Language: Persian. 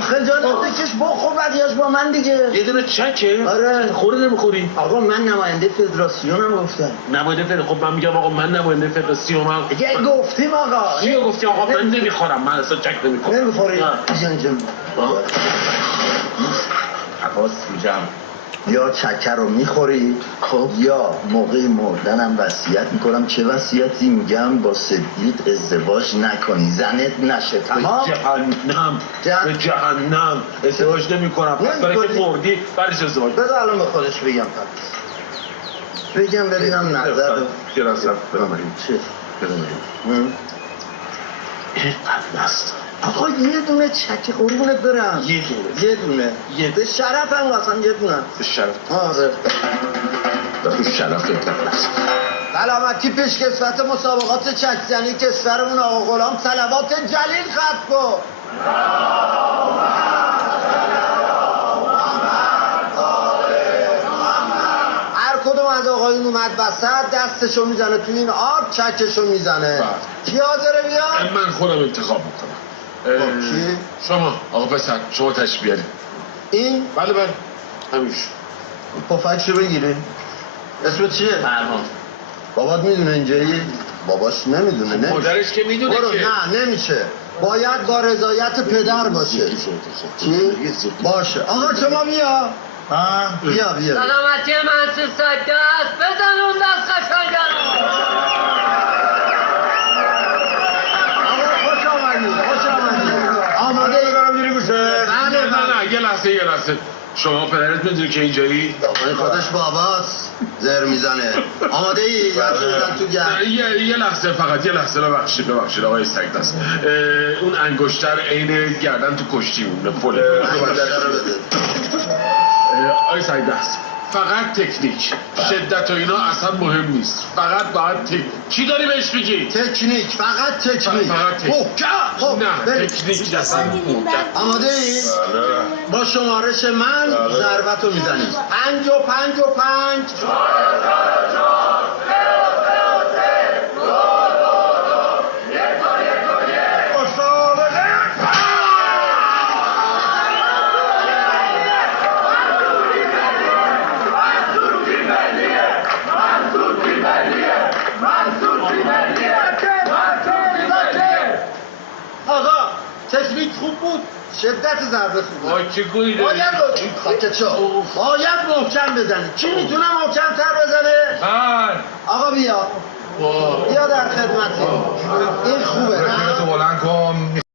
خجالت بکش بخور بدیاش با من دیگه. یه دونه چکه؟ آره. خوری نمیخوری؟ آقا من نماینده فدراسیونم گفتم. نماینده فدراسیون؟ خب من میگم آقا من نماینده فدراسیونم. دیگه گفتیم آقا. چی گفتی آقا؟ من نمیخورم، من اصلا چک نمیخورم. نمیخوری؟ جان جان. حواس میجم. یا چکه رو میخوری خب یا موقع مردنم وصیت میکنم. چه وصیتی میگم؟ با صدیق ازدواج نکنی، زنت نشه. تمام. به جهنم ازدواج نمیکنم. برای که مردی برش ازدواج. بذار الان به خودش بگم بگم ببینم نظر یه رسم چه؟ اینقدر است. آقا یه دونه چکه قربونت برم. یه دونه به شرف هم واسم یه دونه. به شرف؟ آره به شرف است. سلامتی پیش کسوت مسابقات چکزنی کشورمون آقا غلام صلوات جلیل خط کن. هر کدوم از آقایون اومد وسط دستشو میزنه تو این آب، چکشو میزنه. کی حاضره بیاد؟ من خودم انتخاب میکنم. کی؟ شما آقا پسر، شما تشریف بیارید. این؟ بله همیش. پفکشو بگیری. اسمت چیه؟ فرمان. بابات میدونه اینجایی؟ باباش نمیدونه. نه مادرش که میدونه که نه نمیشه، باید با رضایت پدر باشه. چی؟ باشه. آقا شما بیا. بیا سلامتی منصور سجاد بزن اون دست قشنگه رو. خوش آمدید. آماده ای؟ برم میری گوشه؟ نه یه لحظه. شما پدرت میدونی که اینجایی؟ این خودش باباست زر میزنه. آماده ای؟ یه لحظه فقط، یه لحظه. ببخشید آقای سگدست. اون انگشتر عین گردن تو کشتی مونه پله. آقای سگدست فقط تکنیک، شدت و اینا اصلا مهم نیست. فقط باید چی داری بهش میگی؟ تکنیک. فقط تکنیک. خب نه تکنیک اصلا. آماده ای؟ با شمارش من ضربتو میزنی. 55 آقا تکنیک خوب بود، شدت ضربه خوب. وای چه گویی داری؟ باید محکم بزنی. کی میتونه محکم تر بزنه؟ آقا بیا در خدمتی. این خوبه نه؟ تو بلند کن.